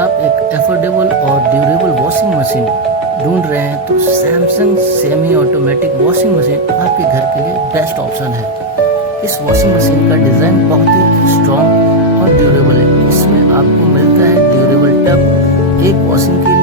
आप एक अफोर्डेबल और ड्यूरेबल वॉशिंग मशीन ढूंढ रहे हैं तो Samsung semi automatic washing machine आपके घर के लिए बेस्ट ऑप्शन है। इस वॉशिंग मशीन का डिज़ाइन बहुत ही स्ट्रॉन्ग और ड्यूरेबल है। इसमें आपको मिलता है ड्यूरेबल टब, एक वॉशिंग के